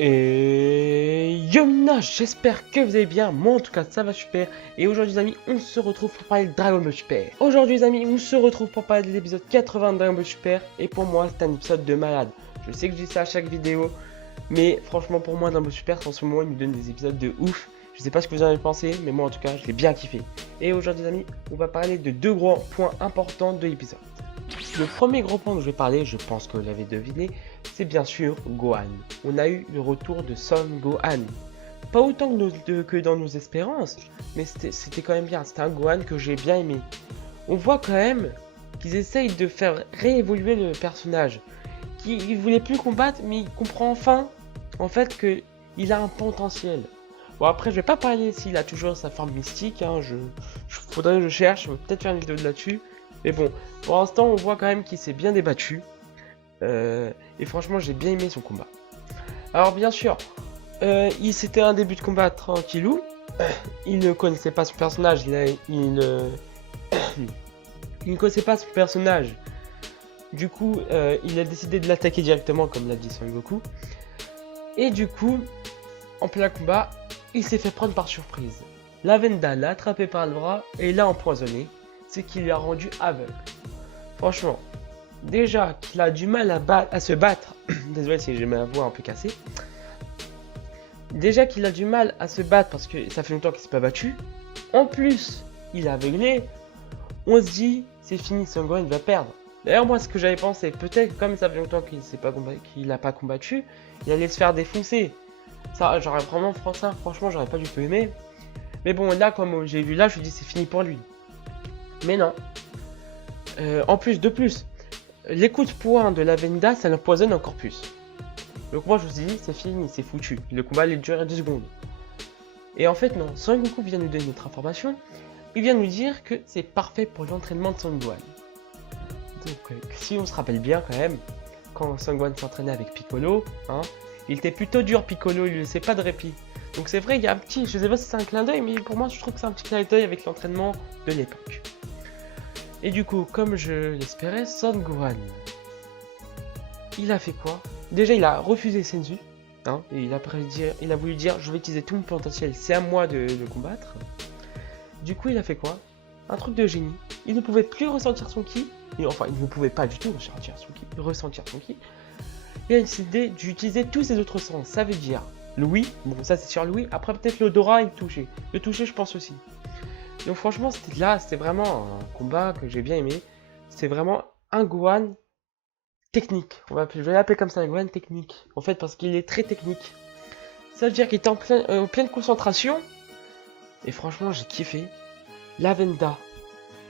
Et Yomna, j'espère que vous allez bien, moi en tout cas ça va super. Et aujourd'hui les amis, on se retrouve pour parler de Dragon Ball Super. Aujourd'hui les amis, on se retrouve pour parler de l'épisode 80 de Dragon Ball Super. Et pour moi c'est un épisode de malade. Je sais que je dis ça à chaque vidéo, mais franchement pour moi Dragon Ball Super en ce moment il me donne des épisodes de ouf. Je sais pas ce que vous en avez pensé, mais moi en tout cas je l'ai bien kiffé. Et aujourd'hui les amis, on va parler de deux grands points importants de l'épisode. Le premier gros point dont je vais parler, je pense que vous l'avez deviné, c'est bien sûr Gohan. On a eu le retour de Son Gohan. Pas autant que dans nos espérances, mais c'était quand même bien. C'était un Gohan que j'ai bien aimé. On voit quand même qu'ils essayent de faire réévoluer le personnage. Qu'il ne voulait plus combattre, mais il comprend enfin, en fait, qu'il a un potentiel. Bon après, je vais pas parler s'il a toujours sa forme mystique. Faudrait que je cherche, je vais peut-être faire une vidéo là-dessus. Mais bon, pour l'instant, on voit quand même qu'il s'est bien débattu. Et franchement, j'ai bien aimé son combat. Alors, bien sûr, c'était un début de combat tranquillou. Il ne connaissait pas son personnage. Il ne connaissait pas son personnage. Du coup, il a décidé de l'attaquer directement, comme l'a dit Son Goku. Et du coup, en plein combat, il s'est fait prendre par surprise. La Venda l'a attrapé par le bras et l'a empoisonné. C'est qui lui a rendu aveugle. Franchement, déjà qu'il a du mal à se battre, désolé si j'ai ma voix un peu cassée, déjà qu'il a du mal à se battre parce que ça fait longtemps qu'il s'est pas battu, en plus il est aveuglé, on se dit c'est fini, Son Gohan va perdre. D'ailleurs moi ce que j'avais pensé, peut-être comme ça fait longtemps qu'il n'a pas combattu, il allait se faire défoncer. Ça j'aurais vraiment franchement j'aurais pas du tout aimé. Mais bon là comme j'ai vu là je me dis c'est fini pour lui. Mais non. En plus, les coups de poing de la Venda, ça l'empoisonne encore plus. Donc moi je me suis dit, c'est fini, c'est foutu. Le combat allait durer 2 secondes. Et en fait non, Son Goku vient nous donner notre information. Il vient nous dire que c'est parfait pour l'entraînement de Son Gohan. Donc si on se rappelle bien quand même, quand Son Gohan s'entraînait avec Piccolo, hein, il était plutôt dur Piccolo, il ne laissait pas de répit. Donc c'est vrai, il y a un petit, je sais pas si c'est un clin d'œil, mais pour moi je trouve que c'est un petit clin d'œil avec l'entraînement de l'époque. Et du coup, comme je l'espérais, Son Gohan, il a fait quoi? Déjà, il a refusé Senzu. Hein, et il a voulu dire, je vais utiliser tout mon potentiel, c'est à moi de le combattre. Du coup, il a fait quoi? Un truc de génie. Il ne pouvait plus ressentir son ki. Enfin, il ne pouvait pas du tout ressentir son ki. Il a décidé d'utiliser tous ses autres sens. Ça veut dire l'ouïe. Bon, ça c'est sur l'ouïe. Après, peut-être l'odorat et le toucher. Le toucher, je pense aussi. Donc franchement, c'était vraiment un combat que j'ai bien aimé. C'est vraiment un Gohan technique. Je vais l'appeler comme ça, un Gohan technique. En fait, parce qu'il est très technique. Ça veut dire qu'il était en pleine concentration. Et franchement, j'ai kiffé. La Venda,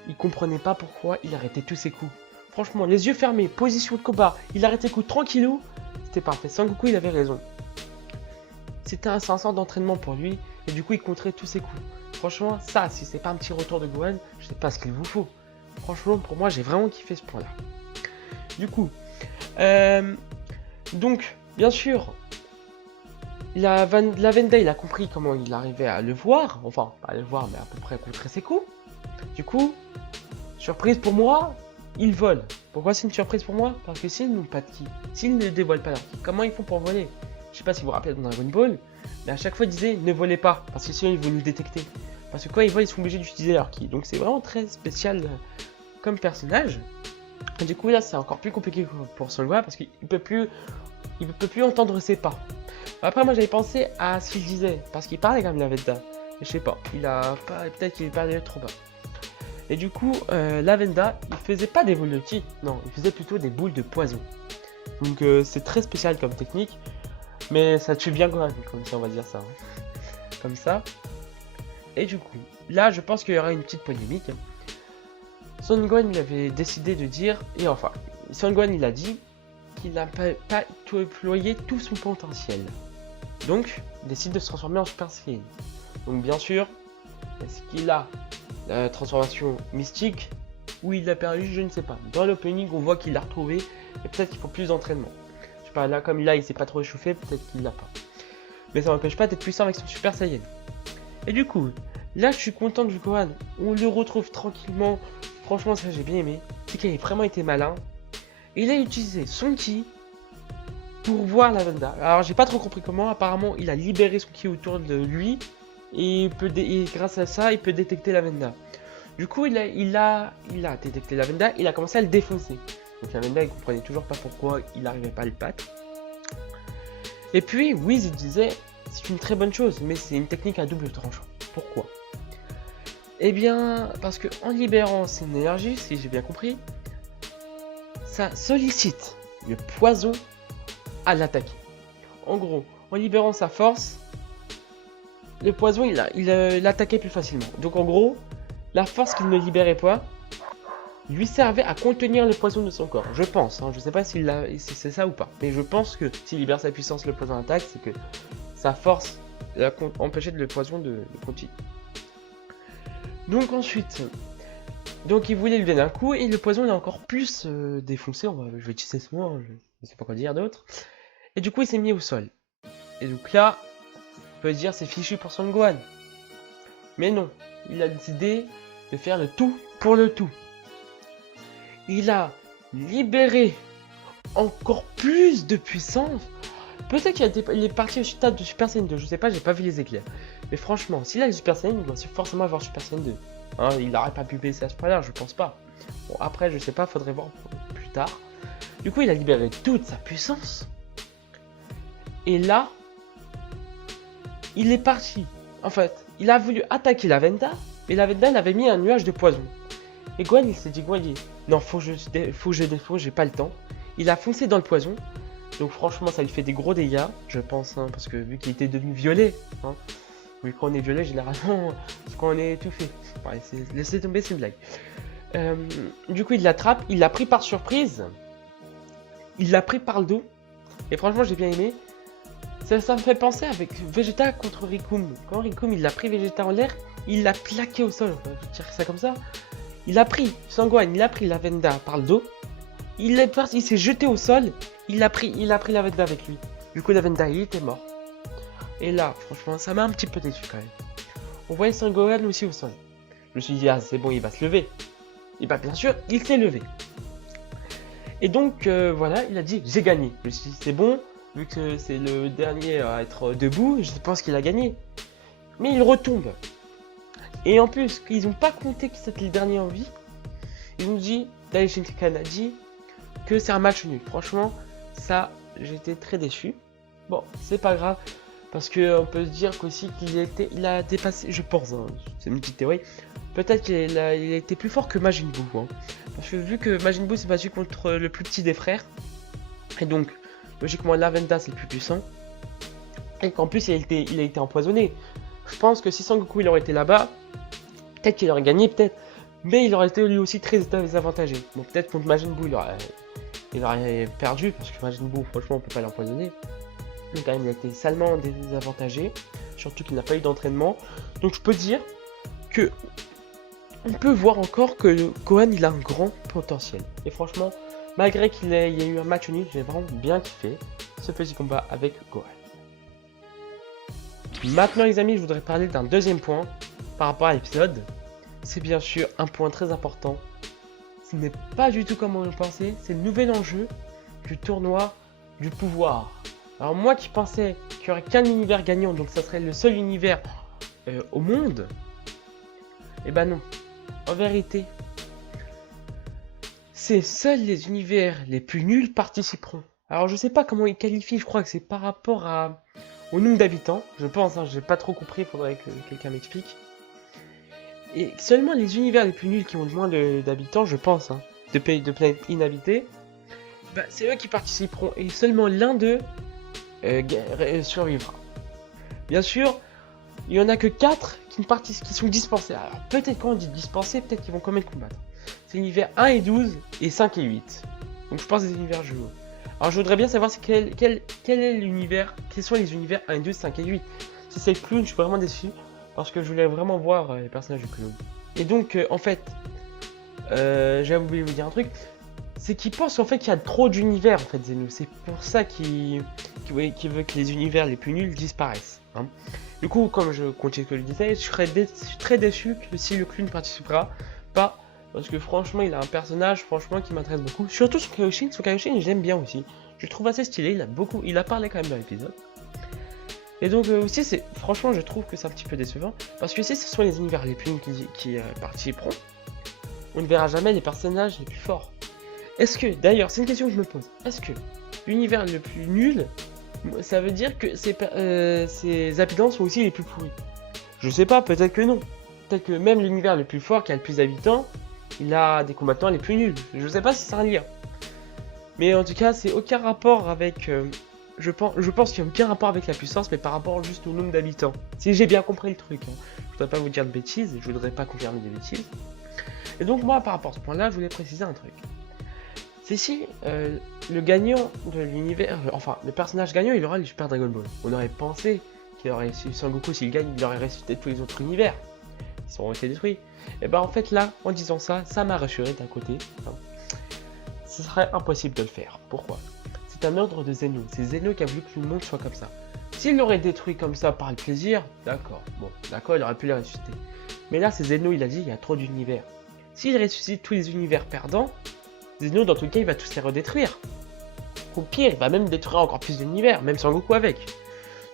il comprenait pas pourquoi il arrêtait tous ses coups. Franchement, les yeux fermés, position de combat, il arrêtait les coups tranquillou. C'était parfait. Son Goku, il avait raison. C'était un sort d'entraînement pour lui. Et du coup, il compterait tous ses coups. Franchement, ça, si c'est pas un petit retour de Gohan, je sais pas ce qu'il vous faut. Franchement, pour moi, j'ai vraiment kiffé ce point-là. Du coup, donc, bien sûr, la Venda, il a compris comment il arrivait à le voir. Enfin, pas à le voir, mais à peu près à contrer ses coups. Du coup, surprise pour moi, il vole. Pourquoi c'est une surprise pour moi? Parce que s'ils n'ont pas de ki, s'ils ne dévoilent pas leur ki, comment ils font pour voler? Je sais pas si vous vous rappelez dans Dragon Ball, mais à chaque fois ils disaient ne volez pas, parce que sinon ils vont nous détecter. Parce que quand ils volent, ils sont obligés d'utiliser leur ki. Donc c'est vraiment très spécial comme personnage. Et du coup là c'est encore plus compliqué pour Son Gohan parce qu'il peut plus entendre ses pas. Après moi j'avais pensé à ce qu'il disait, parce qu'il parlait quand même la Venda. Mais je sais pas, peut-être qu'il parlait trop bas. Et du coup, la Venda, il faisait pas des boules de ki, non, il faisait plutôt des boules de poison. Donc c'est très spécial comme technique. Mais ça tue bien Gohan, comme ça on va dire ça. Hein. Comme ça. Et du coup, là je pense qu'il y aura une petite polémique. Son Gohan il avait décidé de dire, et enfin, Son Gohan il a dit qu'il n'a pas déployé tout son potentiel. Donc, il décide de se transformer en Super Saiyan. Donc bien sûr, est-ce qu'il a la transformation mystique ou il l'a perdu, je ne sais pas. Dans l'opening on voit qu'il l'a retrouvé et peut-être qu'il faut plus d'entraînement. Je sais pas, là comme là il s'est pas trop échauffé, peut-être qu'il l'a pas. Mais ça m'empêche pas d'être puissant avec son Super Saiyan. Et du coup, là je suis content du Gohan. On le retrouve tranquillement. Franchement ça j'ai bien aimé. C'est qu'il a vraiment été malin. Et il a utilisé son ki pour voir la Venda. Alors j'ai pas trop compris comment, apparemment il a libéré son ki autour de lui et, et grâce à ça il peut détecter la Venda. Du coup il a détecté la Venda, il a commencé à le défoncer. Donc la Venda il comprenait toujours pas pourquoi il n'arrivait pas à le battre. Et puis Wiz il disait c'est une très bonne chose mais c'est une technique à double tranchant. Pourquoi? Eh bien parce que en libérant son énergie, si j'ai bien compris, ça sollicite le poison à l'attaquer. En gros, en libérant sa force, le poison il l'attaquait plus facilement. Donc en gros, la force qu'il ne libérait pas lui servait à contenir le poison de son corps. Je pense, hein, je sais pas si c'est ça ou pas. Mais je pense que s'il libère sa puissance, le poison attaque, c'est que sa force empêchait le poison de continuer. Donc ensuite, donc il voulait lui donner un coup et le poison est encore plus défoncé. Je vais utiliser ce mot, hein, je ne sais pas quoi dire d'autre. Et du coup il s'est mis au sol. Et donc là, on peut dire c'est fichu pour Son Gohan. Mais non, il a décidé de faire le tout pour le tout. Il a libéré encore plus de puissance. Peut-être qu'il est parti au stade de Super Saiyan 2, je sais pas, j'ai pas vu les éclairs. Mais franchement, s'il a le Super Saiyan, il doit forcément avoir Super Saiyan 2. Hein, il n'aurait pas pu baisser à ce point-là, je pense pas. Bon, après, je sais pas, faudrait voir plus tard. Du coup, il a libéré toute sa puissance. Et là, il est parti. En fait, il a voulu attaquer la Venda, mais la Venda, elle avait mis un nuage de poison. Et Gohan, il s'est dit, non, faut que je défonce, j'ai pas le temps. Il a foncé dans le poison. Donc franchement, ça lui fait des gros dégâts, je pense, hein, parce que vu qu'il était devenu violet, hein, vu qu'on est violet, généralement, c'est qu'on est tout fait. Ouais, laissez tomber, c'est une blague. Du coup, il l'attrape, il l'a pris par surprise, il l'a pris par le dos, et franchement, j'ai bien aimé. Ça me fait penser avec Vegeta contre Rikum. Quand Rikum, il l'a pris Vegeta en l'air, il l'a plaqué au sol, je vais dire ça comme ça. Il a pris Son Gohan, il a pris la Venda par le dos, il s'est jeté au sol, il a pris la Venda avec lui. Du coup, la Venda, il était mort. Et là, franchement, ça m'a un petit peu déçu quand même. On voyait Son Gohan aussi au sol. Je me suis dit, ah, c'est bon, il va se lever. Et bah, bien sûr, il s'est levé. Et donc, voilà, il a dit, j'ai gagné. Je me suis dit, c'est bon, vu que c'est le dernier à être debout, je pense qu'il a gagné. Mais il retombe. Et en plus, ils n'ont pas compté que c'était le dernier en vie. Ils ont dit, Daishin Tekken a dit que c'est un match nul. Franchement, ça, j'étais très déçu. Bon, c'est pas grave, parce que on peut se dire qu'aussi il a dépassé, je pense, hein, c'est une petite théorie, peut-être qu'il a été plus fort que Majin Buu, hein, parce que vu que Majin Buu s'est battu contre le plus petit des frères, et donc, logiquement, la Venda c'est le plus puissant, et qu'en plus, il a été empoisonné. Je pense que si Sangoku il aurait été là-bas, peut-être qu'il aurait gagné, peut-être, mais il aurait été lui aussi très désavantagé. Bon, peut-être contre Majin Buu, il aurait perdu, parce que Majin Buu, franchement, on peut pas l'empoisonner. Donc quand même, il a été salement désavantagé, surtout qu'il n'a pas eu d'entraînement. Donc je peux dire que on peut voir encore que Gohan, il a un grand potentiel. Et franchement, malgré qu'il y ait eu un match nul, j'ai vraiment bien kiffé ce petit combat avec Gohan. Maintenant les amis, je voudrais parler d'un deuxième point par rapport à l'épisode. C'est bien sûr un point très important. Ce n'est pas du tout comme on le pensait, c'est le nouvel enjeu du tournoi du pouvoir. Alors moi qui pensais qu'il n'y aurait qu'un univers gagnant, donc ça serait le seul univers au monde, et ben non. En vérité, c'est seuls les univers les plus nuls participeront. Alors je sais pas comment ils qualifient, je crois que c'est par rapport au nombre d'habitants. Je pense, hein, j'ai pas trop compris, il faudrait que quelqu'un m'explique. Et seulement les univers les plus nuls qui ont le moins d'habitants, je pense, hein, de planètes inhabitées, bah, c'est eux qui participeront, et seulement l'un d'eux survivra. Bien sûr, il y en a que 4 qui sont dispensés. Alors peut-être quand on dit dispensés, peut-être qu'ils vont quand même combattre. C'est l'univers 1 et 12 et 5 et 8. Donc je pense des univers jeux. Alors je voudrais bien savoir quel est l'univers, quels sont les univers 1 et 12, 5 et 8. Si c'est le clown, je suis vraiment déçu parce que je voulais vraiment voir les personnages du clown. Et donc en fait, j'ai oublié de vous dire un truc. C'est qu'il pense en fait qu'il y a trop d'univers en fait Zeno. C'est pour ça qu'il veut que les univers les plus nuls disparaissent. Hein. Du coup, comme je continue ce que je disais, je serais très déçu que si le clown ne participera pas. Parce que franchement, il a un personnage franchement qui m'intéresse beaucoup. Surtout son Kaioshin je l'aime bien aussi. Je le trouve assez stylé, il a parlé quand même dans l'épisode. Et donc aussi, franchement, je trouve que c'est un petit peu décevant, parce que si ce sont les univers les plus nuls qui participeront, on ne verra jamais les personnages les plus forts. Est-ce que, d'ailleurs, c'est une question que je me pose, est-ce que l'univers le plus nul, ça veut dire que ses habitants sont aussi les plus pourris? Je sais pas, peut-être que non. Peut-être que même l'univers le plus fort, qui a le plus d'habitants, il a des combattants les plus nuls. Je sais pas si c'est un lien. Mais en tout cas, c'est aucun rapport avec... je pense qu'il n'y a aucun rapport avec la puissance, mais par rapport juste au nombre d'habitants. Si j'ai bien compris le truc. Hein. Je voudrais pas vous dire de bêtises, je voudrais pas confirmer des bêtises. Et donc moi, par rapport à ce point-là, je voulais préciser un truc. C'est si le gagnant de l'univers... enfin, le personnage gagnant, il aura le Super Dragon Ball. On aurait pensé qu'il aurait su Sangoku, s'il gagne, il aurait ressuscité tous les autres univers. Ils auront été détruits. Et ben en fait là, en disant ça, ça m'a rassuré d'un côté. Hein. Ce serait impossible de le faire. Pourquoi? C'est un ordre de Zeno. C'est Zeno qui a voulu que tout le monde soit comme ça. S'il l'aurait détruit comme ça par le plaisir, d'accord. Bon, d'accord, il aurait pu les ressusciter. Mais là, c'est Zeno, il a dit, il y a trop d'univers. S'il ressuscite tous les univers perdants, Zeno, dans tout cas, il va tous les redétruire. Au pire, il va même détruire encore plus d'univers, même Sangoku avec.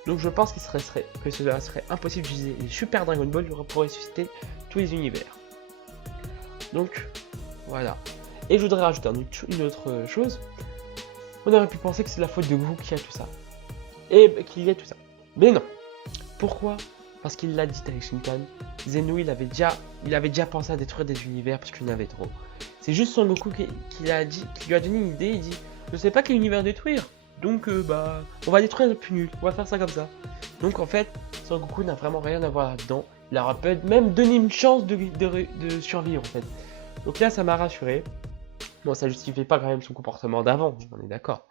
Donc je pense que cela serait impossible d'utiliser les Super Dragon Ball pour ressusciter tous les univers. Donc, voilà. Et je voudrais rajouter une autre chose. On aurait pu penser que c'est la faute de Goku qui a tout ça. Et qu'il y ait tout ça. Mais non. Pourquoi? Parce qu'il l'a dit avec Shinkan. Zeno, il avait déjà pensé à détruire des univers parce qu'il y en avait trop. C'est juste Son Goku qui lui a donné une idée. Il dit, je sais pas quel univers détruire. Donc, on va détruire le plus nul. On va faire ça comme ça. Donc, en fait, Son Goku n'a vraiment rien à voir là-dedans. Il leur a peut-être même donné une chance de survivre, en fait. Donc là, ça m'a rassuré. Bon, ça justifiait pas quand même son comportement d'avant, on est d'accord.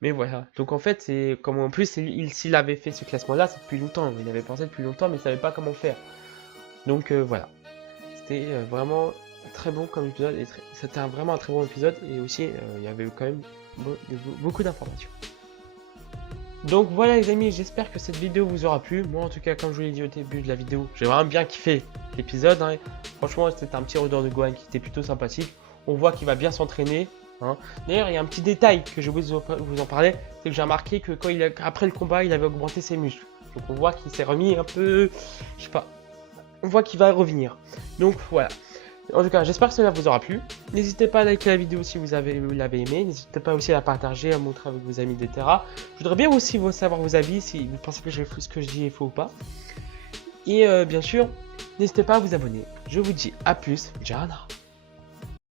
Mais voilà. Donc en fait, c'est comme en plus, s'il avait fait ce classement-là, c'est depuis longtemps. Il avait pensé depuis longtemps, mais il savait pas comment faire. Donc voilà. C'était vraiment très bon comme épisode. C'était vraiment un très bon épisode. Et aussi, il y avait quand même beaucoup d'informations. Donc voilà les amis, j'espère que cette vidéo vous aura plu. Moi en tout cas, comme je vous l'ai dit au début de la vidéo, j'ai vraiment bien kiffé l'épisode. Hein. Franchement, c'était un petit retour de Gohan qui était plutôt sympathique. On voit qu'il va bien s'entraîner. Hein. D'ailleurs, il y a un petit détail que je voulais vous en parler, c'est que j'ai remarqué que après le combat, il avait augmenté ses muscles. Donc on voit qu'il s'est remis un peu, je sais pas, on voit qu'il va revenir. Donc voilà. En tout cas, j'espère que cela vous aura plu. N'hésitez pas à liker la vidéo si vous l'avez aimé. N'hésitez pas aussi à la partager, à montrer avec vos amis, etc. Je voudrais bien aussi savoir vos avis, si vous pensez que ce que je dis est faux ou pas. Et bien sûr, n'hésitez pas à vous abonner. Je vous dis à plus. Jana.